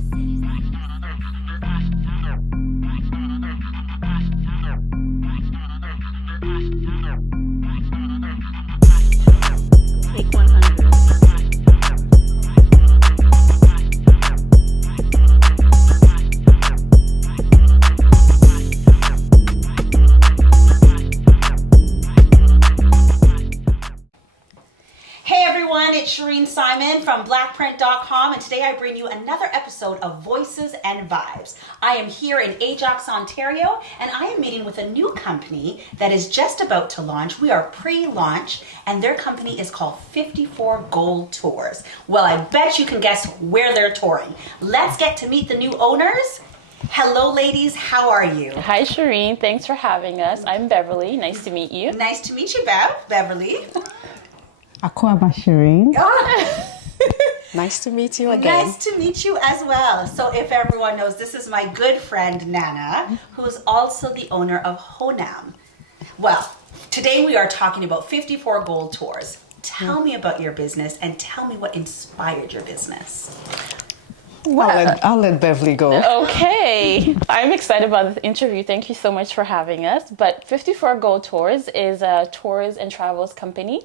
Take 100. It's Shireen Simon from blackprint.com, and today I bring you another episode of Voices and Vibes. I am here in Ajax, Ontario, and I am meeting with a new company that is just about to launch. We are pre-launch, and their company is called 54 Gold Tours. Well, I bet you can guess where they're touring. Let's get to meet the new owners. Hello, ladies. How are you? Hi, Shireen. Thanks for having us. I'm Beverly. Nice to meet you. Nice to meet you, Beverly. Akwaba Shireen. Nice to meet you again. Nice to meet you as well. So if everyone knows, this is my good friend Nana, who is also the owner of Honam. Well, today we are talking about 54 Gold Tours. Tell me about your business and tell me what inspired your business. I'll let Beverly go. Okay. I'm excited about this interview. Thank you so much for having us. But 54 Gold Tours is a tours and travels company.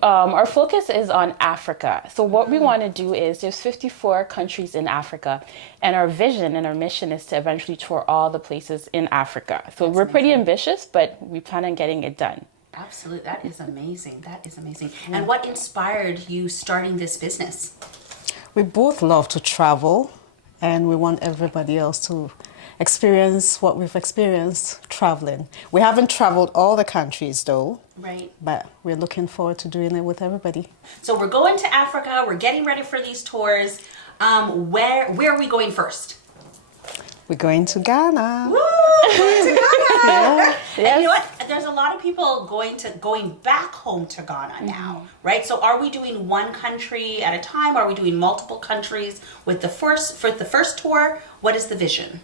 Our focus is on Africa. So what we want to do is there's 54 countries in Africa. And our vision and our mission is to eventually tour all the places in Africa. So we're pretty ambitious, but we plan on getting it done. Absolutely. That is amazing. And what inspired you starting this business? We both love to travel, and we want everybody else to experience what we've experienced traveling. We haven't traveled all the countries though, right? But we're looking forward to doing it with everybody. So we're going to Africa. We're getting ready for these tours. Where are we going first? We're going to Ghana. Woo! Going to Ghana. Yeah. And you know what? There's a lot of people going back home to Ghana now, right? So are we doing one country at a time? Are we doing multiple countries with the first tour? What is the vision?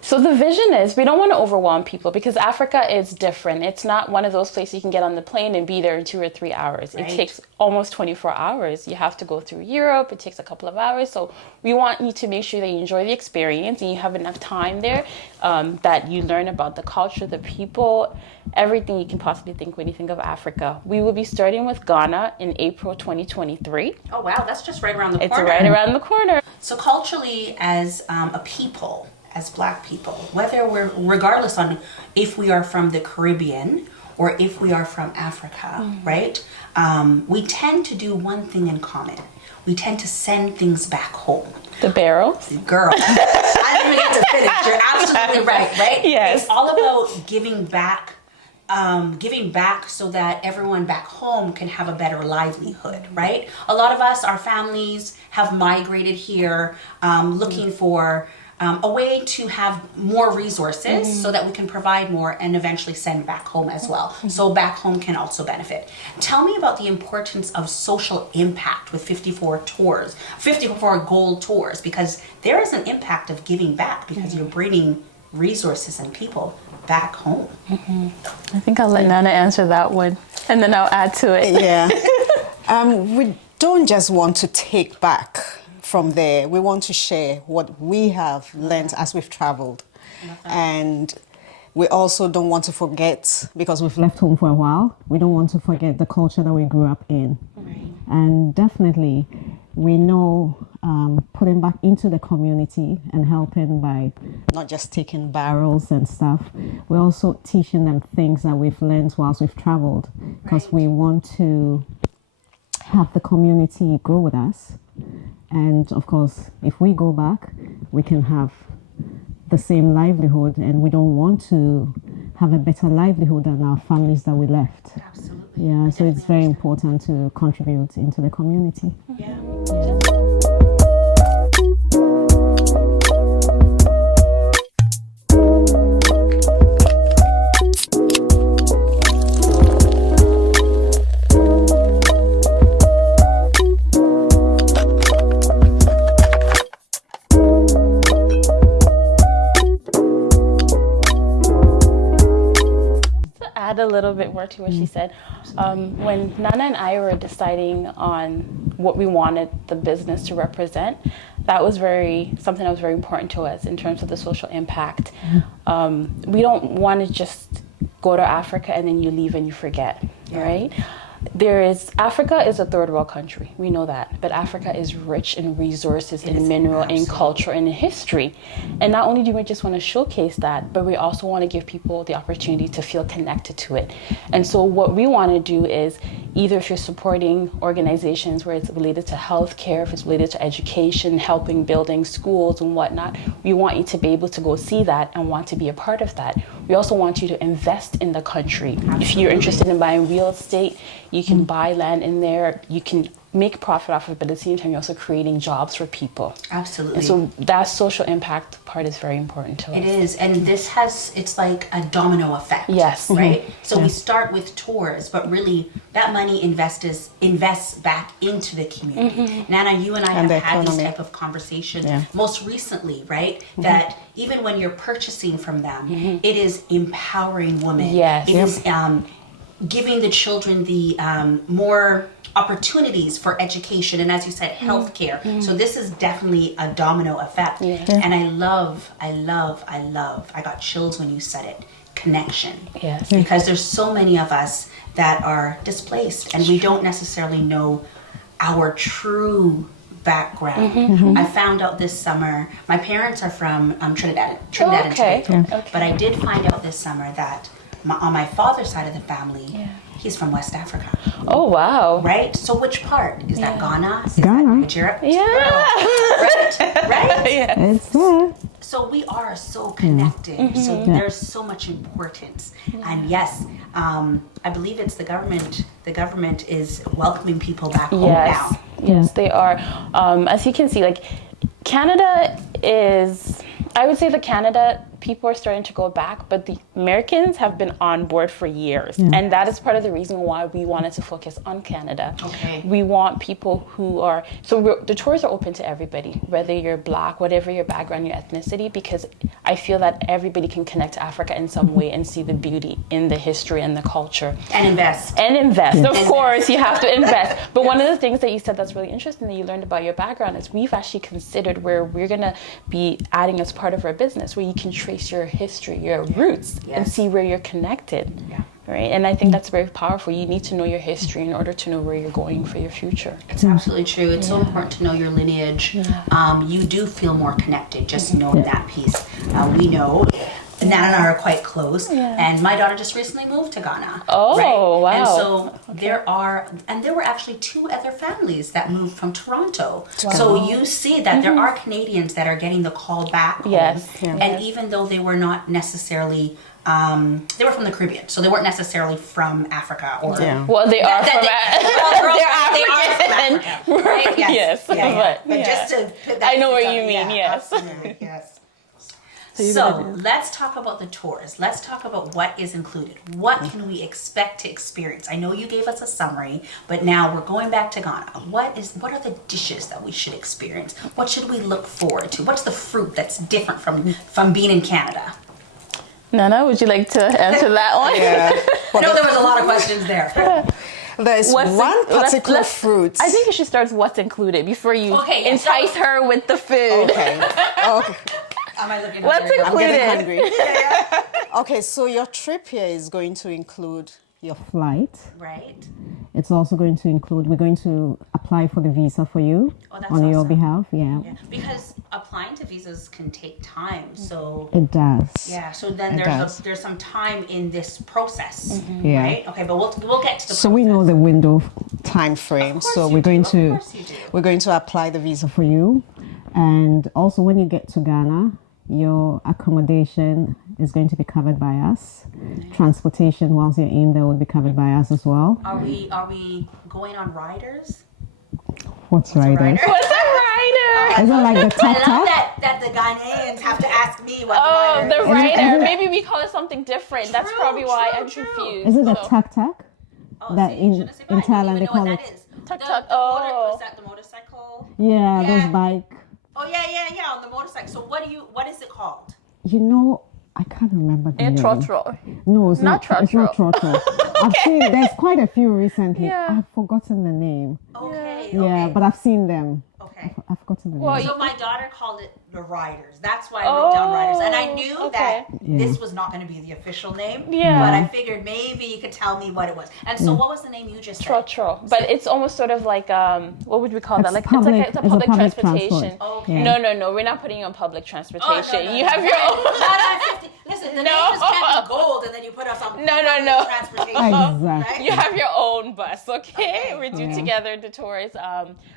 So the vision is we don't want to overwhelm people because Africa is different. It's not one of those places you can get on the plane and be there in 2 or 3 hours. Right. It takes almost 24 hours. You have to go through Europe. It takes a couple of hours. So we want you to make sure that you enjoy the experience and you have enough time there, that you learn about the culture, the people, everything you can possibly think when you think of Africa. We will be starting with Ghana in April 2023. Oh, wow. That's just right around the corner. It's right around the corner. So culturally, as a people, as Black people, regardless on if we are from the Caribbean or if we are from Africa, right? We tend to do one thing in common. We tend to send things back home. The barrel? Girl, I didn't even get to finish. You're absolutely right? Yes. It's all about giving back so that everyone back home can have a better livelihood, right? A lot of us, our families have migrated here looking for a way to have more resources so that we can provide more and eventually send back home as well. So back home can also benefit. Tell me about the importance of social impact with 54 Gold Tours, because there is an impact of giving back because you're bringing resources and people back home. I think I'll let Nana answer that one and then I'll add to it. Yeah. We don't just want to take back from there. We want to share what we have learned as we've traveled. And we also don't want to forget, because we've left home for a while, we don't want to forget the culture that we grew up in. Right. And definitely we know putting back into the community and helping by not just taking barrels and stuff, we're also teaching them things that we've learned whilst we've traveled, because we want to have the community grow with us. And of course, if we go back, we can have the same livelihood, and we don't want to have a better livelihood than our families that we left. Absolutely. Yeah, so it's very important to contribute into the community. Yeah. A little bit more to what she said. When Nana and I were deciding on what we wanted the business to represent, that was something that was very important to us in terms of the social impact. We don't want to just go to Africa and then you leave and you forget, right? Africa is a third world country. We know that. But Africa is rich in resources, in mineral, in culture, and in history. And not only do we just want to showcase that, but we also want to give people the opportunity to feel connected to it. And so what we want to do is, either if you're supporting organizations where it's related to healthcare, if it's related to education, helping building schools and whatnot, we want you to be able to go see that and want to be a part of that. We also want you to invest in the country. Absolutely. If you're interested in buying real estate, you can buy land in there. You can make profit off of it, but at the same time, you're also creating jobs for people. Absolutely. And so that social impact part is very important to us. It is. And it's like a domino effect. Yes. Right? So we start with tours, but really that money invests back into the community. Nana, you and I have had this type of conversation most recently, right? That even when you're purchasing from them, it is empowering women. Yes. It is giving the children the more opportunities for education and, as you said, healthcare. So this is definitely a domino effect. And I got chills when you said it, connection. Yes. Because there's so many of us that are displaced and we don't necessarily know our true background. I found out this summer, my parents are from Trinidad and Tobago, but I did find out this summer that on my father's side of the family, he's from West Africa. Oh, wow. Right? So which part? Is that Ghana? Is Ghana. that Nigeria? Yeah. Right? Yeah. It's there. So we are so connected. So there's so much importance. And yes, I believe it's the government. The government is welcoming people back home now. Yes, they are. As you can see, like Canada is, I would say the Canada people are starting to go back, but the Americans have been on board for years. And that is part of the reason why we wanted to focus on Canada. Okay. We want people who are, the tours are open to everybody, whether you're Black, whatever your background, your ethnicity, because I feel that everybody can connect to Africa in some way and see the beauty in the history and the culture. And invest. Of course, you have to invest. But one of the things that you said that's really interesting that you learned about your background is we've actually considered where we're going to be adding as part of our business, where you can trace your history, your roots, and see where you're connected. Right? And I think that's very powerful. You need to know your history in order to know where you're going for your future. It's absolutely true. It's so important to know your lineage. You do feel more connected just knowing that piece. We know Nana and I are quite close, and my daughter just recently moved to Ghana. Oh, right? wow. And so there were actually 2 other families that moved from Toronto. Wow. So you see that there are Canadians that are getting the call back home. And even though they were not necessarily they were from the Caribbean, so they weren't necessarily from Africa or. Well, they are from Africa. Right? Yes. But just to put that. I know what you mean. Yes. Yes. So let's talk about the tours. Let's talk about what is included. What can we expect to experience? I know you gave us a summary, but now we're going back to Ghana. What are the dishes that we should experience? What should we look forward to? What's the fruit that's different from being in Canada? Nana, would you like to answer that one? I know there was a lot of questions there. There's one particular fruit. I think you should start with what's included before you entice her with the food. Okay. Am I looking what's hungry? included? I'm getting hungry. Okay, so your trip here is going to include Your flight. Right. It's also going to include, we're going to apply for the visa for you on your behalf. Yeah. Because applying to visas can take time. So It does. yeah. So then there's some time in this process. Yeah. Right. Okay, but we'll get to the So we know the window time frame. So you we're going do. to apply the visa for you. And also when you get to Ghana, your accommodation is going to be covered by us. Transportation whilst you're in there will be covered by us as well. Are we going on riders? What's riders? What's a rider? Is it like the I tuk-tuk? love that the Ghanaians have to ask me what the The rider is. rider. Maybe we call it something different. That's probably why I'm confused. Is it a tuk-tuk? That see, in je ne sais pas. I don't Thailand even they know call what it. that is. Tuk-tuk. Is that the motorcycle? Yeah, Yeah. those bike. Oh yeah, on the motorcycle. So what is it called? You know, I can't remember the name. Trotro. No, it's Not not. It's not trotro. trotro. I've seen. There's quite a few recently. Yeah. I've forgotten the name. Okay. Yeah, but I've seen them. Okay. I've forgotten the Well, name. So my daughter called it the Riders. That's why I wrote down Riders. And I knew okay. that this was not going to be the official name. Yeah. But I figured maybe you could tell me what it was. And so what was the name you just said? Trotro, but it's almost sort of like what would we call that? Like it's a it's public public transportation. transport. Okay. No, we're not putting you on public transportation. Oh, no, You have your own. Listen, the No. name just can't be gold and then you put us on No. transportation. Exactly. Right? You have your own bus, okay? Okay. We do together the tours.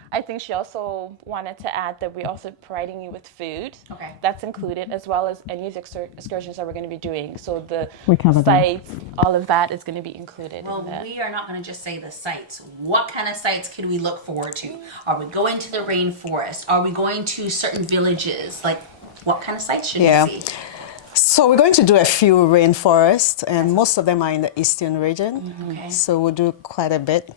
I think she also wanted to add that we're also providing you with food. Okay. That's included, as well as any excursions that we're going to be doing. So the We cover that. sites, all of that is going to be included Well, in that. we are not going to just say the sites. What kind of sites can we look forward to? Are we going to the rainforest? Are we going to certain villages? Like, what kind of sites should we see? So we're going to do a few rainforests, and most of them are in the eastern region. Okay. So we'll do quite a bit.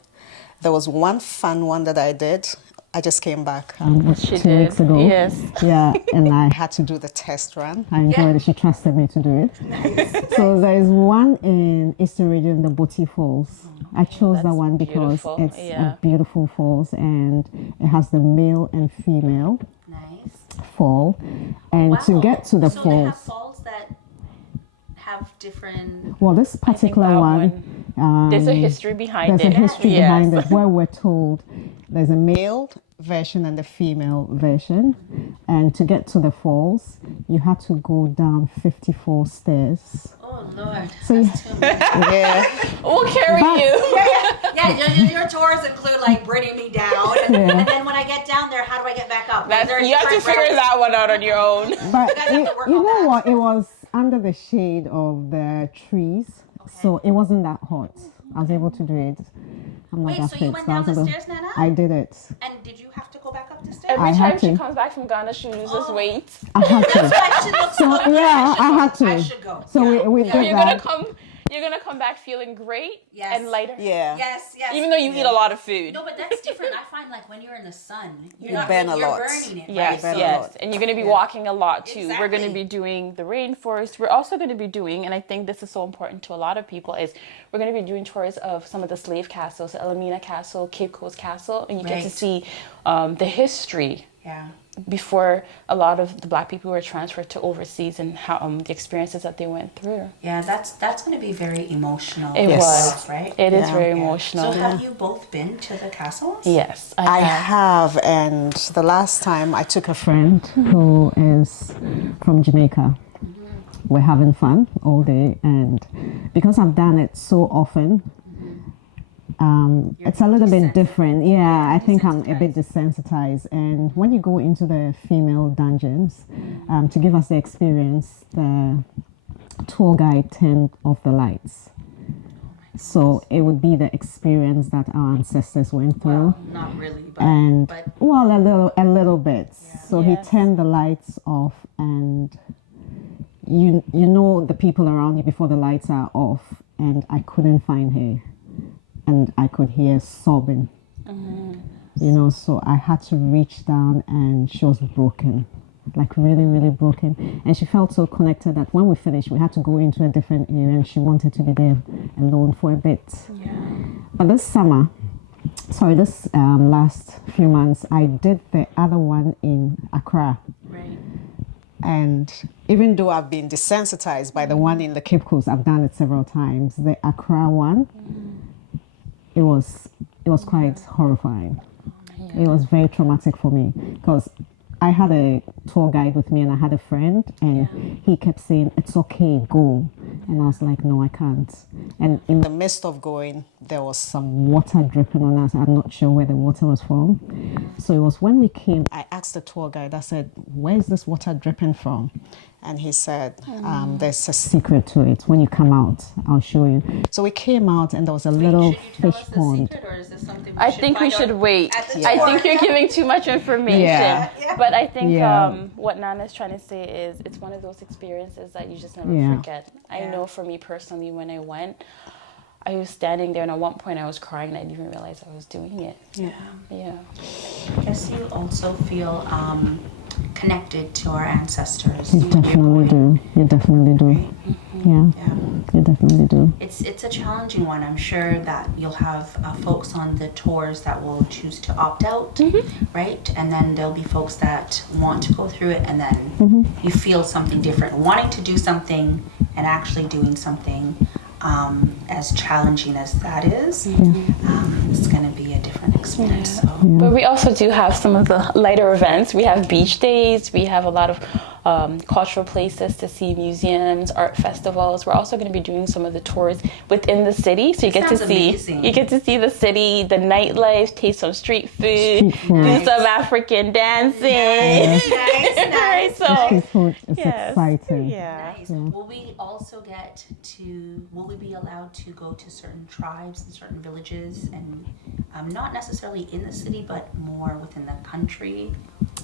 There was one fun one that I did. I just came back. She 2 weeks did, ago. yes. Yeah, and I I had to do the test run. I enjoyed it. She trusted me to do it. So there is one in Eastern Region, the Boti Falls. I chose that one because beautiful, it's yeah. a beautiful falls and it has the male and female Nice. fall. And to get to the so they have falls, falls that have different. well, this particular that one, There's a history behind there's it. a history Yes. behind it where we're told there's a male version and the female version, and to get to the falls you had to go down 54 stairs. Oh Lord. So That's too much. Yeah. We'll carry you. Your tours include like bringing me down, and then when I get down there, how do I get back up? You have to figure that one out on your own. But guys have to work you on know that. what? It was under the shade of the trees, so it wasn't that hot. I was able to do it. I'm not Wait, that so fit, you went I down was the able- stairs, Nana? I did it. And did you have to go back up the stairs? Every I had time she to. comes back from Ghana, she loses weight. I had to. I should look So yeah, I had to. I should go. So Yeah. we Yeah. did You're that. gonna come back feeling great Yes. and lighter. Yeah. Yes, yes. Even though you eat a lot of food. No, but that's different. I find like when you're in the sun, you're You not burn a you're lot. burning it. Yes, right? burn a yes. lot. And you're going to be walking a lot too. We're going to Exactly. be doing the rainforest. We're also going to be doing, and I think this is so important to a lot of people, is we're going to be doing tours of some of the slave castles, Elamina Castle, Cape Coast Castle, and you get to Right. see the history Yeah. before a lot of the Black people were transferred to overseas and how the experiences that they went through. Yeah, that's going to be very emotional. It Yes. was. right? It is Yeah. very Yeah. emotional. So have you both been to the castles? Yes, I have. have, and the last time I took a friend. Who is from Jamaica? We're having fun all day, and because I've done it so often, it's a little bit different. Yeah, I think I'm a bit desensitized. And when you go into the female dungeons, to give us the experience, the tour guide turned off the lights. So it would be the experience that our ancestors went through. Well, not really, but And but well, a little bit. So Yes. he turned the lights off, and you know the people around you before the lights are off, and I couldn't find her, and I could hear sobbing. You know, so I had to reach down, and she was broken, like really, really broken, and she felt so connected that when we finished, we had to go into a different area, and she wanted to be there alone for a bit. But this summer, this last few months, I did the other one in Accra. right. And even though I've been desensitized by the one in the Cape Coast, I've done it several times. The Accra one, it was quite horrifying. It was very traumatic for me because I had a tour guide with me and I had a friend, and he kept saying, "It's okay, go." And I was like, "No, I can't." And in in the the midst of going, there was some water dripping on us. I'm not sure where the water was from. So it was when we came. I asked the tour guide, I said, "Where is this water dripping from?" And he said, "There's a Secret to it. When you come out, I'll show you. So we came out and there was a little Should you tell fish us the pond. secret, or is this something I think we find should out wait. at the I tour? think you're giving too much information. Yeah. But I think Yeah. what Nana's trying to say is it's one of those experiences that you just never Yeah. forget. I Yeah. know for me personally, when I went, I was standing there and at one point I was crying and I didn't even realize I was doing it. Yeah. Yeah. I guess you also feel connected to our ancestors. You definitely do. You definitely do. Yeah, Yeah. you definitely really do. It's a challenging one. I'm sure that you'll have folks on the tours that will choose to opt out, right? And then there'll be folks that want to go through it, and then you feel something different, wanting to do something and actually doing something. As challenging as that is, it's going to be a different experience. So. But we also do have some of the lighter events. We have beach days. We have a lot of cultural places to see, museums, art festivals. We're also going to be doing some of the tours within the city, so you get to see the city, the nightlife, taste some street food, do some African dancing. Nice. Right, so Street food is exciting. Nice. Will we also will we be allowed to go to certain tribes and certain villages, and not necessarily in the city, but more within the country,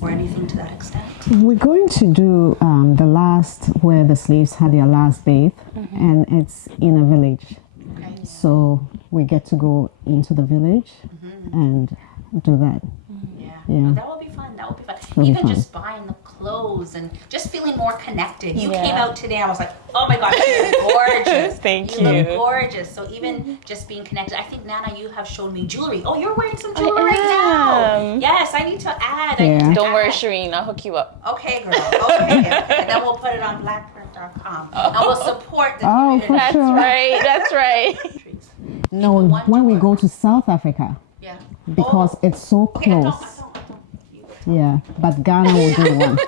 or anything to that extent? We're going to do the last where the slaves had their last bathe, and it's in a village. Okay. So we get to go into the village and do that. Yeah. Yeah. Oh, that will be fun. That will be fun. be Even fun. just buying the clothes and just feeling more connected. You came out today, I was like, oh my gosh, you look gorgeous. Thank You you. look gorgeous. So even just being connected. I think, Nana, you have shown me jewelry. Oh, you're wearing some jewelry right now. Yes, I need to add. Yeah. don't worry, Shireen, I'll hook you up. Okay, girl. Okay. And then we'll put it on blackprint.com. And we'll support the community. for That's sure. right. That's right. No, when we go to South Africa, Yeah. because it's so Okay, I close. don't. Yeah, but Ghana will do one.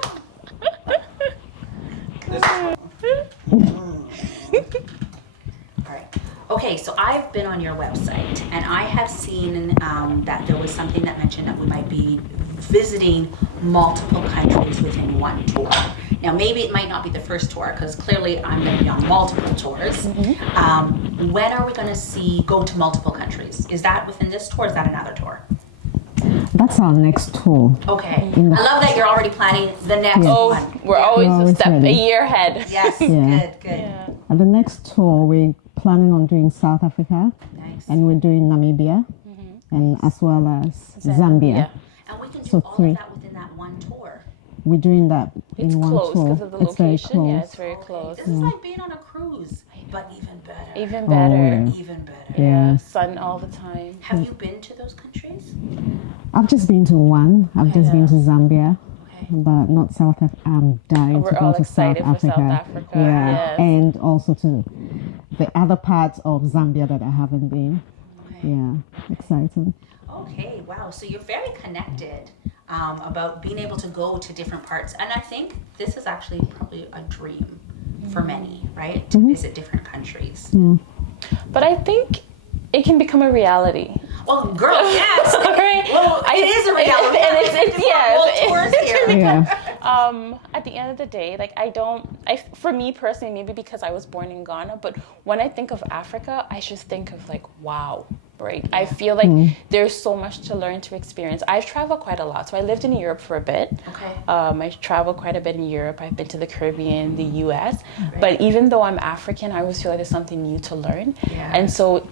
All right. Okay, so I've been on your website, and I have seen that there was something that mentioned that we might be visiting multiple countries within one tour. Now, maybe it might not be the first tour, because clearly I'm going to be on multiple tours. When are we going to go to multiple countries? Is that within this tour, or is that another tour? That's our next tour. Okay. I love that you're already planning the next one. We're always We're a step always a ready. year ahead. Yes, Yeah. good. And the next tour, we're planning on doing South Africa, Nice. and we're doing Namibia, and as well as Zambia. And we can do So all 3. of that within that one tour. We're doing that It's in one close tour. because of the It's very location. close. Yeah, it's very close. This is like being on a cruise, but even better. Even better. yeah. Even better. Yeah, sun all the time. Have you been to those countries? I've just been to one. I've just been to Zambia, Okay. but not South Africa. I'm dying We're to go all to excited South for Africa. South Africa, Yeah, yes. and also to the other parts of Zambia that I haven't been. Okay. Yeah, exciting. Okay, wow. So you're very connected about being able to go to different parts. And I think this is actually probably a dream for many, right? To visit different countries. But I think it can become a reality. Well, girl, yes. Right? Well, it is a reality. And it's yes. World tours here. Yeah, At the end of the day, like for me personally, maybe because I was born in Ghana, but when I think of Africa, I just think of like, wow, right? I feel like there's so much to learn, to experience. I've traveled quite a lot. So I lived in Europe for a bit. Okay. I traveled quite a bit in Europe. I've been to the Caribbean, the US. But even though I'm African, I always feel like there's something new to learn. Yeah. And so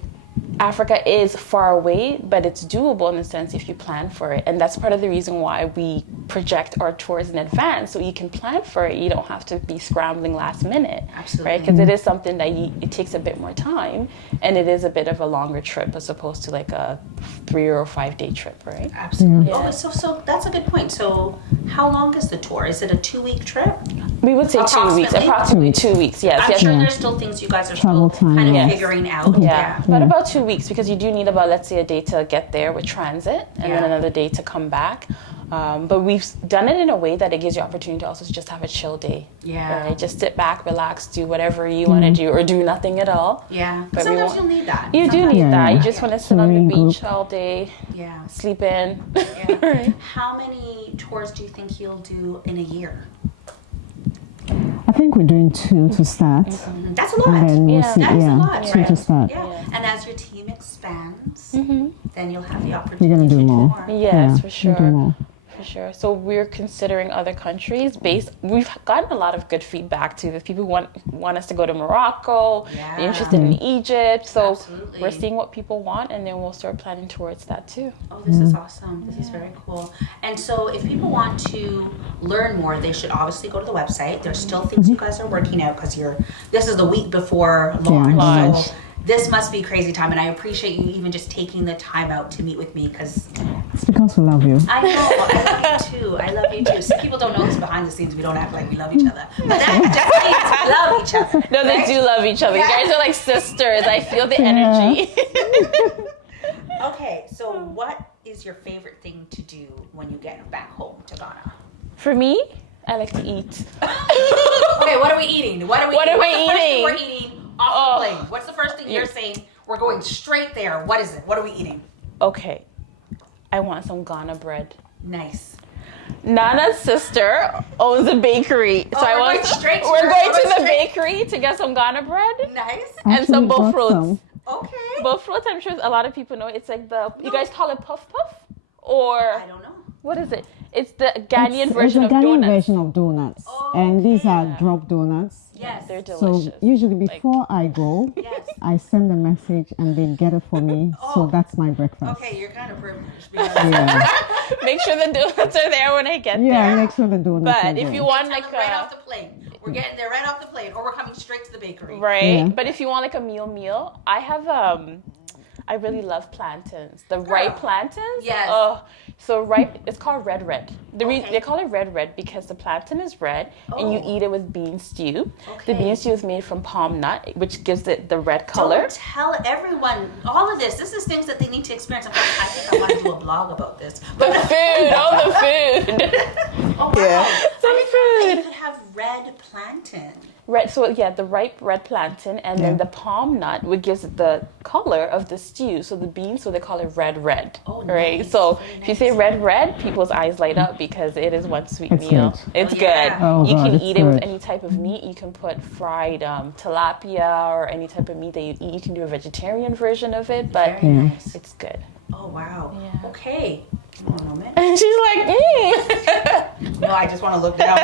Africa is far away, but it's doable in the sense if you plan for it. And that's part of the reason why we project our tours in advance, so you can plan for it. You don't have to be scrambling last minute. Absolutely. Right? Because it is something that it takes a bit more time, and it is a bit of a longer trip as opposed to like a 3 or 5 day trip, right? Absolutely. Yeah. Oh, so that's a good point. So how long is the tour? Is it a 2-week trip? We would say 2 weeks, approximately 2 weeks. Yes. I'm yes. sure there's still things you guys are Travel still time, kind of yes. figuring out. Yeah, but about 2 weeks, because you do need about, let's say, a day to get there with transit, and then another day to come back. But we've done it in a way that it gives you opportunity to also just have a chill day. Yeah. Right? Just sit back, relax, do whatever you want to do, or do nothing at all. Yeah. But we Sometimes won't- you'll need that. You do Sometimes- need that. You Yeah. just want to sit on the Regroup. beach all day, Yeah. sleep in. Yeah. How many tours do you think you'll do in a year? I think we're doing 2 to start, That's a lot. and then we'll Yeah. see. That is a Yeah, lot, 2 right? to start. Yeah. And as your team expands, then you'll have the We're opportunity gonna do to more. Yes, Yeah, for we'll sure. do more. For sure. So we're considering other countries based. We've gotten a lot of good feedback too. That people want us to go to Morocco. Yeah. They're interested in Egypt. So Absolutely. we're seeing what people want, and then we'll start planning towards that too. Oh, this is awesome. This is very cool. And so if people want to learn more, they should obviously go to the website. There's still things you guys are working out because this is the week before launch. Launch. So this must be crazy time, and I appreciate you even just taking the time out to meet with me because It's because we love you. I know, I love you too. I love you too. Some people don't know this behind the scenes. We don't act like we love each other. But that just means we love each other. No, they right? do love each other. Yeah. You guys are like sisters. I feel the energy. Okay, so what is your favorite thing to do when you get back home to Ghana? For me, I like to eat. Okay, what are we eating? What are we What are we What's the first thing eating? we're eating off the plane? What's the first thing you're saying? We're going straight there. What is it? What are we eating? Okay, I want some Ghana bread. Nice. Nana's sister owns a bakery, so Oh, I we're want. going straight to We're her. going We're to the straight- bakery to get some Ghana bread Nice. and some Actually bought buffaloes. some. Okay. Buffaloes, I'm sure a lot of people know. It's like you guys call it puff puff, or I don't know. what is it? It's the Ghanaian version it's of a Ghanaian donuts. version of donuts. Oh, And these are okay. drop donuts. Yes. They're So delicious. usually before I go, Yes. I send a message and they get it for me. Oh. So that's my breakfast. Okay, you're kind of privileged because Yeah, Make sure the donuts are there when I get yeah. there. Make sure the donuts are But if there. you want tell like them right off a the plane. We're getting there right off the plane, or we're coming straight to the bakery. right, Yeah. but if you want like a meal, I have I really love plantains. The ripe plantains. Yes. Oh, so ripe. It's called red. Okay. They call it red because the plantain is red, and you Oh. eat it with bean stew. Okay. The bean stew is made from palm nut, which gives it the red color. Don't tell everyone all of this. This is things that they need to experience. In fact, I think I want to do a blog about this. The food, the food. Oh, wow. Yeah. I didn't know Some that food. you could have red plantain. Red, so yeah, the ripe red plantain, and then the palm nut, which gives it the color of the stew. So the beans, so they call it red. Oh, right. nice. So Very if you say nice. red, people's eyes light up because it is one sweet It's meal. good. It's Oh, yeah. good. Oh, you God, can it's eat it with good. any type of meat. You can put fried tilapia or any type of meat that you eat. You can do a vegetarian version of it, but Very nice. it's good. Oh, wow. Yeah. Okay. One moment. And she's like, No, I just want to look down.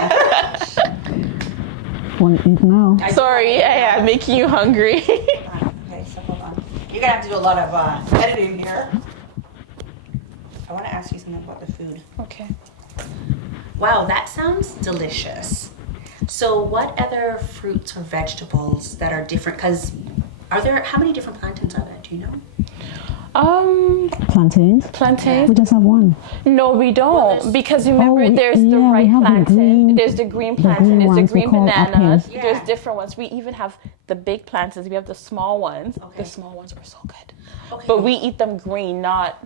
Want to eat now? sorry, yeah, making you hungry. Okay, so hold on. You're going to have to do a lot of editing here. I want to ask you something about the food. Okay. Wow, that sounds delicious. So what other fruits or vegetables that are different? Because how many different plantains are there? Do you know? Plantains? Plantains. We just have one. No, we don't. there's- Because remember, Oh, there's the yeah, we ripe have the plantain, green- there's the green the plantain, green there's the ones we green call bananas. apples. There's Yeah. different ones. We even have the big plantains. We have the small ones. Okay. The small ones are so good. Okay. But we eat them green, not.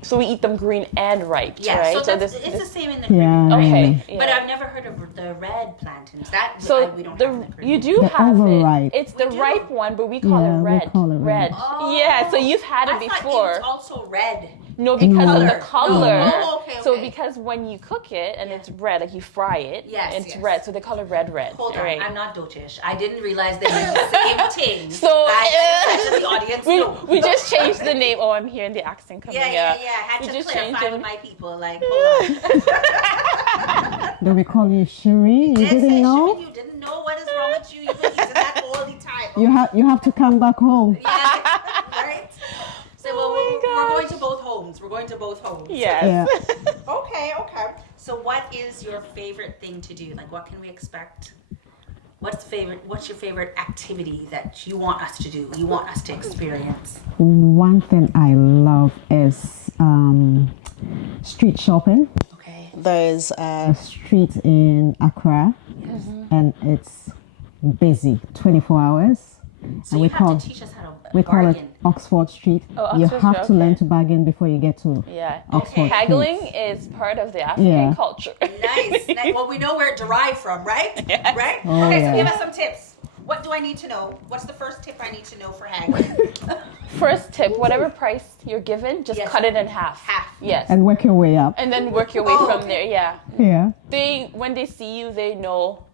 So we eat them green and ripe, Yeah, right? so it's the same in the Caribbean. Yeah. Okay. Yeah. But I've never heard of the red plantains. That So we don't the have in the Caribbean. you do The have overripe. it. It's the We do? ripe one, but we call Yeah, it we red. call it red. Oh. Yeah, so you've had it I before. thought it's also red. No, because of the Color. color. No. Oh, okay, So okay. because when you cook it and Yeah. it's red, like you fry it, Yes, it's yes. red. So they call it red. Hold on, right? I'm not dotish. I didn't realize they meant the same thing. So, I to the audience. No. we just changed the name. Oh, I'm hearing the accent coming Yeah. up. I had We to just clarify changed with it. my people. Like, hold on. Do we call you Cherie? You Yes, didn't yes, know? You didn't know what is wrong with you. You've been using that all the time. You have to come back home. Yeah, right? So well, Oh my we're going gosh. to both homes. We're going to both homes. Yes. Yeah. Okay. So what is your favorite thing to do? Like, what can we expect? What's your favorite activity that you want us to do? You want us to experience? One thing I love is street shopping. Okay. There's A street in Accra, and it's busy 24 hours. So and you have to teach us how to we call bargain. it Oxford Street. Oh, You Oxford have Street, to learn okay. to bargain before you get to Yeah. Oxford Haggling Street. is part of the African Yeah. culture. Nice. Well, we know where it derived from, right? Yes. Right? Oh, Okay, so yeah. give us some tips. What do I need to know? What's the first tip I need to know for haggling? First tip: whatever price you're given, just Yes. cut it in half. Half. Yes. And work your way up. And then work your way Oh, from okay. there. Yeah. Yeah. When they see you, they know.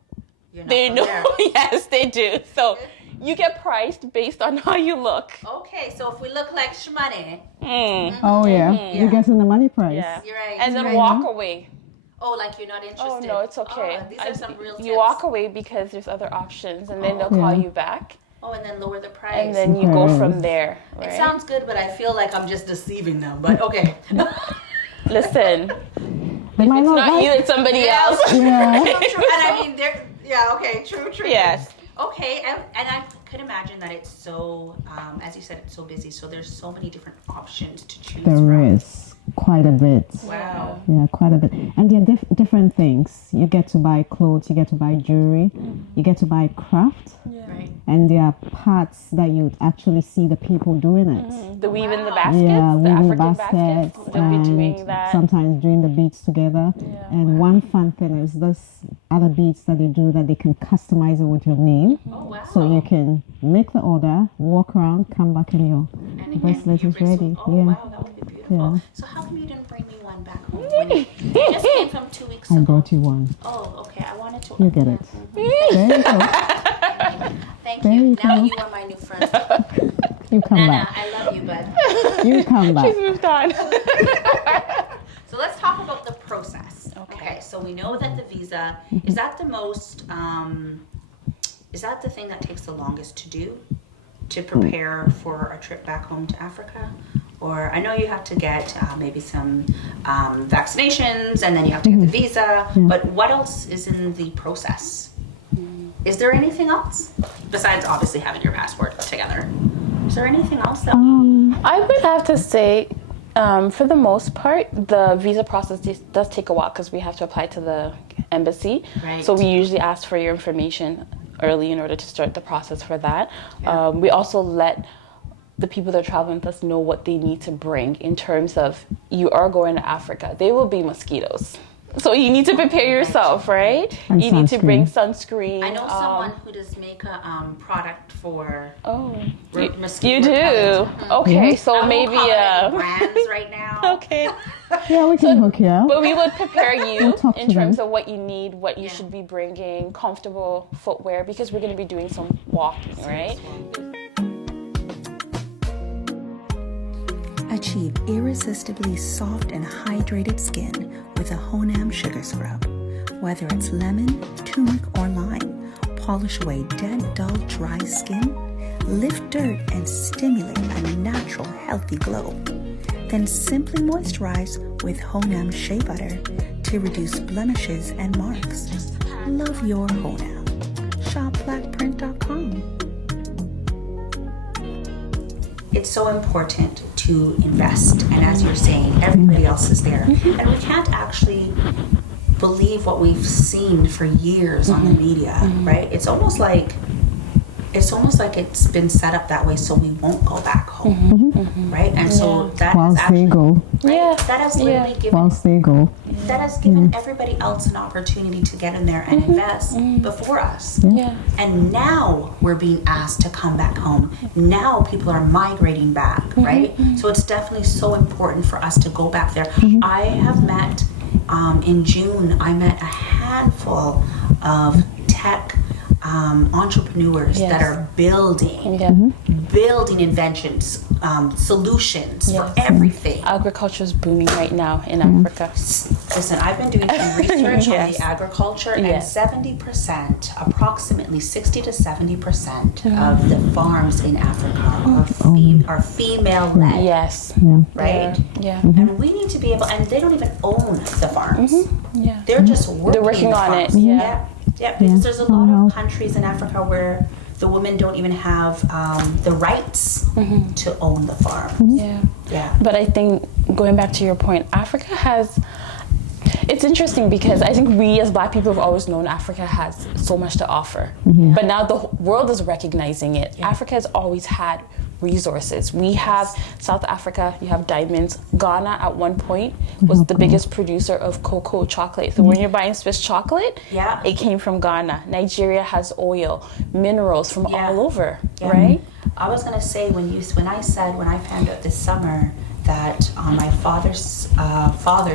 You're not They from know. there. Yes, they do. So You get priced based on how you look. Okay, so if we look like shmoney, Oh yeah, you getting the money price. Yeah. you're right. And then right. walk away. Oh, like you're not interested. Oh no, it's okay. Oh, these are some real tips. You walk away because there's other options, and then they'll call you back, Oh, and then lower the price. and then you go from there. Right? It sounds good, but I feel like I'm just deceiving them. But okay. Listen, They might it's not not like- you, it's somebody else. Yeah. True. And I mean, okay, true. Yes. Okay, and I could imagine that it's so, as you said, it's so busy. So there's so many different options to choose There from. is quite a bit. Wow. Yeah, quite a bit. And there are different things. You get to buy clothes, you get to buy jewelry, you get to buy craft. Right. And there are parts that you actually see the people doing it. The weave in the Wow. baskets, Yeah, the weaving the African baskets, baskets. They'll be doing and that. sometimes doing the beads together. Yeah. And one fun thing is this other beads that they do that they can customize it with your name. Oh wow. So you can make the order, walk around, come back and your And bracelet your is ready. Oh Yeah. wow, that would be beautiful. Yeah. So how come you didn't bring me one back home? When you just came from 2 weeks I ago. brought you one. Oh, okay. I wanted to. You get it. There you go. Thank There you. you Now go. you are my new friend. You come Nana, back. I love you, bud. You come back. She's moved on. So let's talk about the process. Okay. So we know that the visa is that the most. Is that the thing that takes the longest to do, to prepare for a trip back home to Africa? Or I know you have to get maybe some vaccinations, and then you have to get the visa. But what else is in the process? Is there anything else besides obviously having your passport together? Is there anything else that we? I would have to say, for the most part, the visa process does take a while because we have to apply to the embassy. Right. So we usually ask for your information early in order to start the process for that. We also let the people that are traveling with us know what they need to bring in terms of you are going to Africa. There will be mosquitoes. So you need to prepare yourself, right? And you need to bring sunscreen. sunscreen. I know someone who does make a product for Oh, mosquito you do? repellent. Okay, Yeah. so I won't maybe call out any brands right now. okay. Yeah, we can hook you up. But we would prepare you talk in to terms them. of what you need, what you should be bringing, comfortable footwear, because we're going to be doing some walking, right? Achieve irresistibly soft and hydrated skin with a Honam sugar scrub. Whether it's lemon, turmeric, or lime, polish away dead, dull, dry skin, lift dirt, and stimulate a natural, healthy glow. Then simply moisturize with Honam shea butter to reduce blemishes and marks. Love your Honam. Shop blackprint.com. It's so important to invest, and as you're saying, everybody else is there, and we can't actually believe what we've seen for years on the media, right? It's almost like it's been set up that way so we won't go back home, right? And so that has Whilst they actually, go. right? Yeah. That has literally given Whilst they go. that has given everybody else an opportunity to get in there and invest before us. Yeah. And now we're being asked to come back home. Now people are migrating back, right? So it's definitely so important for us to go back there. I have met, in June, I met a handful of tech entrepreneurs Yes. that are building inventions, solutions for everything. Agriculture is booming right now in Africa. Listen, I've been doing some research on Yes. the agriculture, Yes. and 70%, approximately 60 to 70% of the farms in Africa are female-led, Yes. right? Yeah. And we need to be able, and they don't even own the farms. Yeah. They're just working, working the on it, farms. yeah. Yeah, because there's a lot of countries in Africa where the women don't even have the rights to own the farm. Yeah. Yeah. But I think going back to your point, Africa has. It's interesting because I think we as Black people have always known Africa has so much to offer. But now the world is recognizing it. Africa has always had resources. We have South Africa, you have diamonds. Ghana at one point was the biggest producer of cocoa chocolate. So when you're buying Swiss chocolate, it came from Ghana. Nigeria has oil, minerals from all over, right? I was gonna say when I found out this summer that on my father's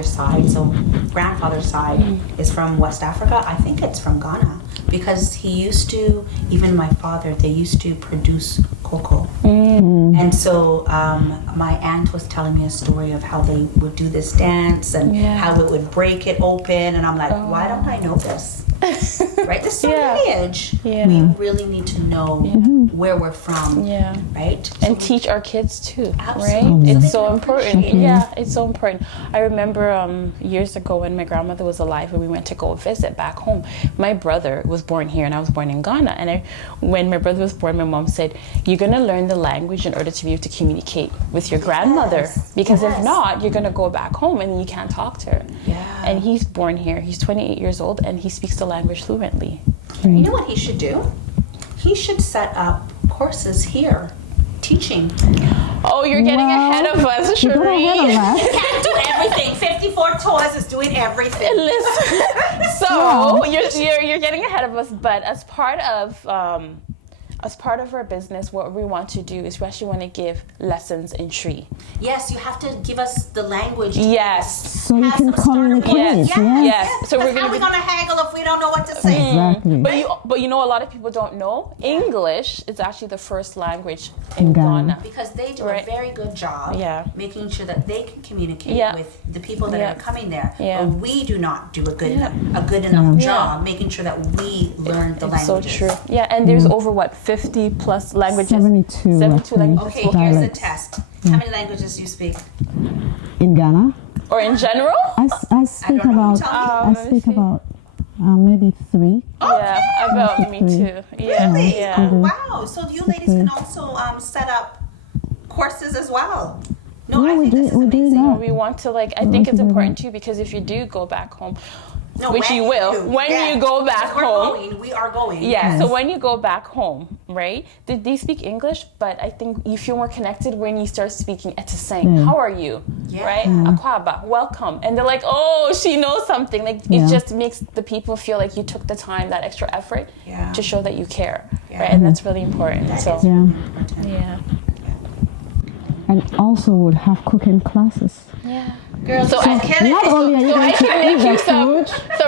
side, so grandfather's side, is from West Africa. I think it's from Ghana, because he used to, even my father, they used to produce cocoa. And so my aunt was telling me a story of how they would do this dance and how it would break it open, and I'm like, why don't I know this? Right? This is our lineage. We really need to know where we're from. Right? So And teach our kids too. Absolutely. Right? It's So so they can important. appreciate it. Yeah, it's so important. I remember years ago when my grandmother was alive and we went to go visit back home. My brother was born here and I was born in Ghana. And when my brother was born, my mom said, you're going to learn the language in order to be able to communicate with your grandmother. Because if not, you're going to go back home and you can't talk to her. And he's born here. He's 28 years old and he speaks the language fluently. You know what he should do? He should set up courses here, teaching. Oh, you're getting ahead of us, Cherie. You can't do everything. 54 tours is doing everything. Listen. So you're getting ahead of us, but as part of our business, what we want to do is we actually want to give lessons in Tree. Yes, you have to give us the language. Yes. So you can communicate. Yes. So we're how are we going gonna haggle if we don't know what to say? Exactly. But you know, a lot of people don't know English is actually the first language in Ghana. Because they do a very good job making sure that they can communicate with the people that are coming there. But we do not do a good enough job making sure that we learn the languages. So true. Yeah, and there's over 50 plus languages. 72 languages. Okay, here's the test. How many languages do you speak? In Ghana? Or in general? I speak about maybe 3. Yeah, about me too. Yeah. Really? Yeah. Oh, wow. So you ladies can also set up courses as well. No, I think this is amazing. We want to I think it's important too, because if you do go back home, which you will, when you go back home. We are going. Yeah, so when you go back home, right, they speak English, but I think you feel more connected when you start speaking Etiseng. How are you? Right? Akwaba, welcome. And they're like, oh, she knows something. It just makes the people feel like you took the time, that extra effort to show that you care. Right? And that's really important. Yeah. And also would have cooking classes. Yeah. Girls, so I can make you some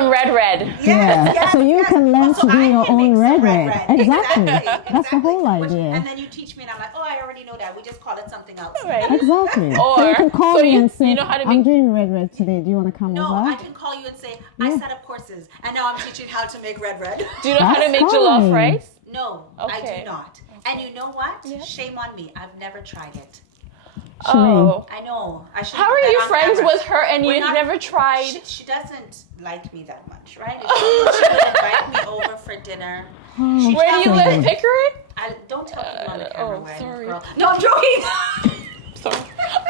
red. Yeah. So you can learn to do your own red. Exactly. That's the whole idea. And then you teach me, and I'm like, oh, I already know that. We just call it something else. Right. Exactly. Or so you can call me and say, you know how to I'm doing red today. Do you want to come over? No, I can call you and say, I set up courses, and now I'm teaching how to make red. Do you know how to make jollof rice? No, I do not. And you know what? Shame on me. I've never tried it. Oh, I know. How are you friends with her and you've never tried? She doesn't like me that much, right? She would invite me over for dinner. Where do you live, Pickering? Don't tell people on the camera sorry. Girl. No, I'm joking. Sorry.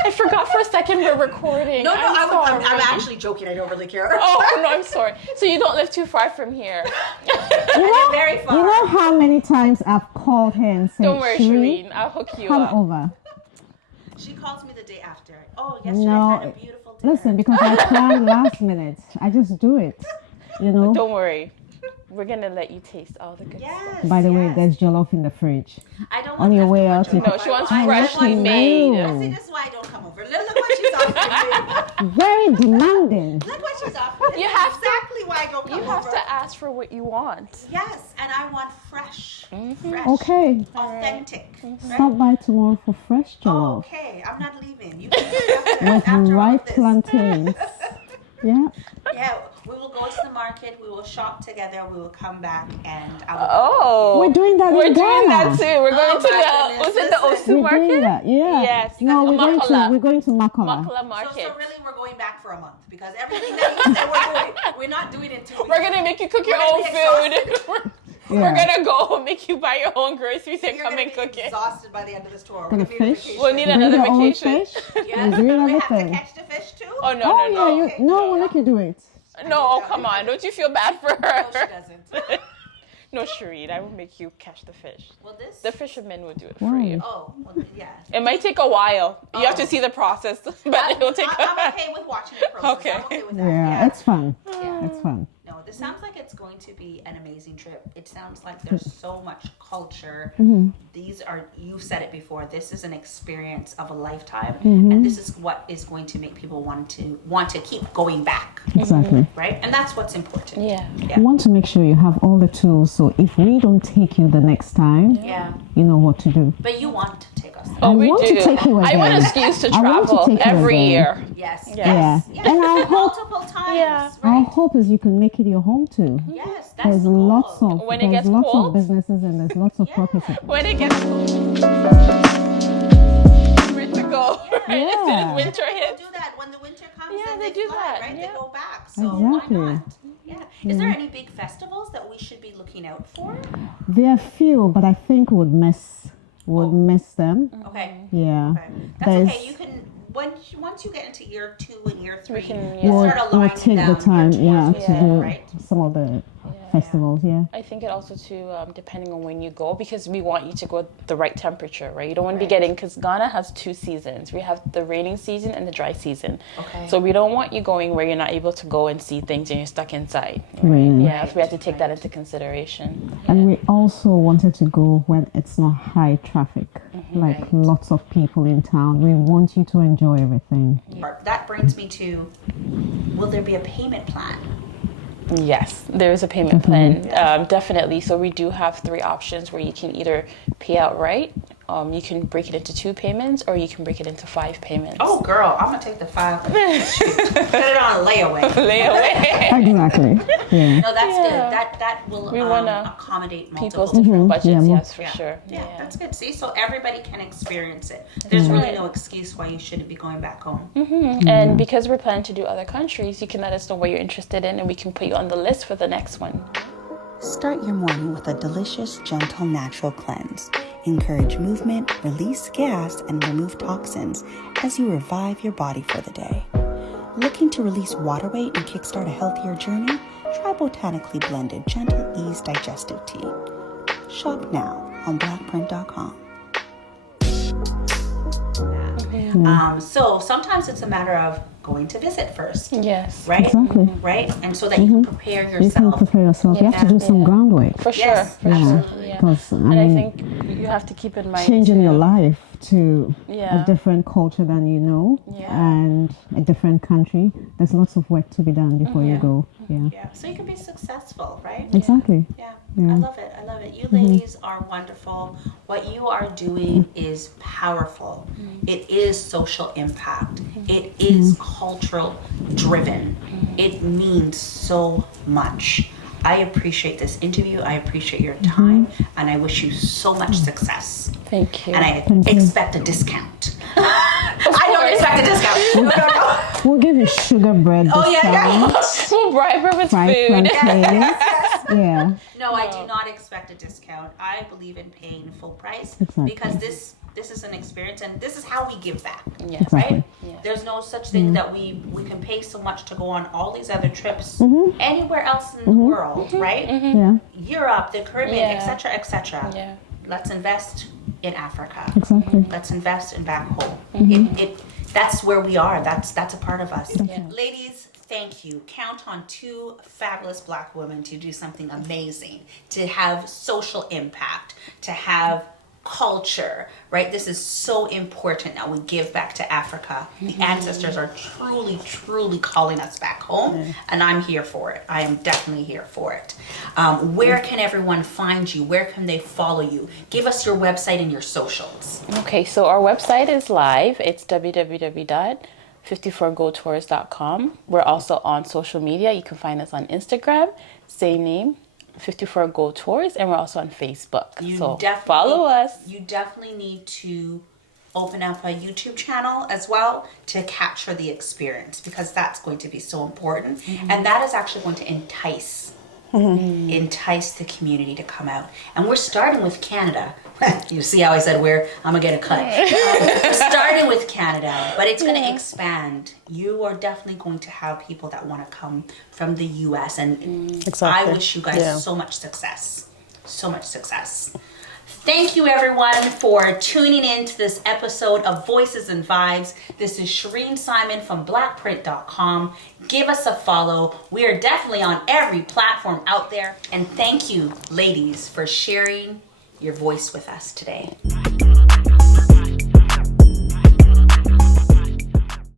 I forgot for a second we're recording. No, I'm actually joking. I don't really care. Oh, no, I'm sorry. So you don't live too far from here. Very far. You know how many times I've called her and said, don't worry, Shireen. I'll hook you come up. over. She calls me the day after. Oh, yesterday I had a beautiful dinner. Listen, because I planned last minute. I just do it. Don't worry. We're going to let you taste all the good stuff. By the way, there's jollof in the fridge. I don't want on your way out. No, she wants freshly made. See, this is why I don't come over. Look what she's offering me. Very demanding. Look what she's offering. You have exactly why I don't come over. You have to ask for what you want. Yes, and I want fresh. Fresh. Okay. Authentic. Stop by tomorrow for fresh jollof. Okay, I'm not leaving. You can with ripe plantains. Yeah. Yeah, we will go to the market. We will shop together. We will come back and I will. Oh, we're doing that. We're in doing Ghana. that too. We're going to the. Was it the Osu market? Doing that. Yeah. Yes. No, we're going to Makola. Makola market. So really, we're going back for a month because everything that you said we're not doing it 2 weeks. We're gonna make you cook your own food. We're gonna go make you buy your own groceries and come and cook it. Exhausted by the end of this tour. Gonna fish. We'll need another vacation. Yes. Do we have to catch the fish too? Oh no. We'll make you do it. No, come on. Don't you feel bad for her? No, she doesn't. No, Shireen, I will make you catch the fish. Well, the fishermen will do it for you. Oh, well, yeah. It might take a while. You have to see the process, but it will take. I'm okay with watching the process. Okay. I'm okay with that. Yeah, it's fun. Yeah. It's fun. No, This sounds like it's going to be an amazing trip. It sounds like there's so much culture. These are, you've said it before, this is an experience of a lifetime, and this is what is going to make people want to keep going back. Exactly. Right? And that's what's important. Yeah. You want to make sure you have all the tools, so if we don't take you the next time, Yeah. you know what to do. But you want to take us there. Oh, I we want do. to take you I want an again. excuse to I want to travel take you every again. year. Yes. Yeah. Yes. Yeah. Yes. And I hope- multiple times. Yeah. Our Right? hope is you can make it your home too. Yes. That's There's the goal. lots of When it gets cold? of businesses and there's lots of property. When it gets cold, where to go? Right? As soon as winter People hits. do that when the winter comes. Yeah, then they do fly, that, right? yeah. They go back. So Exactly. why not? Yeah. Is there any big festivals that we should be looking out for? There are few, but I think would miss them. Okay. Yeah. Okay. That's There's- okay. You can once you get into year 2 and year 3, can, you We'll, start we'll aligning take down the time, your yeah, tours to with do it, right? some of the festivals, yeah. I think it also too, depending on when you go, because we want you to go the right temperature, right? You don't want to be Right. getting, because Ghana has 2 seasons. We have the raining season and the dry season. Okay. So we don't want you going where you're not able to go and see things and you're stuck inside. Raining. Yeah, so we have to take that into consideration. And we also wanted to go when it's not high traffic, like lots of people in town. We want you to enjoy everything. That brings me to, will there be a payment plan? Yes, there is a payment plan, definitely. So we do have 3 options where you can either pay outright, you can break it into 2 payments, or you can break it into 5 payments. Oh, girl, I'm gonna take the 5. Put it on layaway. Layaway. Exactly. Yeah. No, that's Yeah. good. That will We wanna accommodate multiple People's different budgets, Yeah, yes, for Yeah. sure. Yeah, that's good. See, so everybody can experience it. There's really no excuse why you shouldn't be going back home. And because we're planning to do other countries, you can let us know what you're interested in, and we can put you on the list for the next one. Start your morning with a delicious, gentle, natural cleanse. Encourage movement, release gas, and remove toxins as you revive your body for the day. Looking to release water weight and kickstart a healthier journey? Try botanically blended Gentle Ease Digestive Tea. Shop now on blackprint.com. So sometimes it's a matter of going to visit first, Yes. right? Exactly. Right? And so that you can prepare You can yourself. prepare yourself. You have to do some groundwork. For sure. Yes, For absolutely. Yeah. Because, And I mean, think you have to keep in mind changing too, your life to Yeah. a different culture than you know Yeah. and a different country, there's lots of work to be done before you go. Yeah. Yeah. So you can be successful, right? Exactly. Yeah. Yeah. I love it. I love it. You ladies are wonderful. What you are doing is powerful. It is social impact. It is cultural driven. It means so much. I appreciate this interview. I appreciate your time, and I wish you so much success. Thank you. And I expect a discount. I don't expect a discount. No. We'll give you sugar bread Oh yeah, discount, We'll bribe her with fried food. plantains. Yeah. No, I do not expect a discount. I believe in paying full price Exactly. because this is an experience, and this is how we give back. Yes. Right? Yeah. There's no such thing that we can pay so much to go on all these other trips anywhere else in the world, right? Yeah. Europe, the Caribbean, Yeah. etc., etc. Yeah. Let's invest in Africa. Exactly. Let's invest in back home. That's where we are. That's a part of us. Ladies, thank you. Count on 2 fabulous Black women to do something amazing, to have social impact, to have culture, right? This is so important that we give back to Africa. The ancestors are truly, truly calling us back home, and I'm here for it. I am definitely here for it. Where can everyone find you? Where can they follow you? Give us your website and your socials. Okay, so our website is live. It's www.54gotours.com. We're also on social media. You can find us on Instagram, same name, 54 Go Tours, and we're also on Facebook. So follow us. You definitely need to open up a YouTube channel as well to capture the experience, because that's going to be so important. Mm-hmm. And that is actually going to entice the community to come out. And we're starting with Canada. You see how I said I'm gonna get a cut. We're starting with Canada, but it's gonna expand. You are definitely going to have people that want to come from the US, and I wish you guys so much success. So much success. Thank you everyone for tuning in to this episode of Voices and Vibes. This is Shireen Simon from blackprint.com. Give us a follow. We are definitely on every platform out there. And thank you, ladies, for sharing your voice with us today.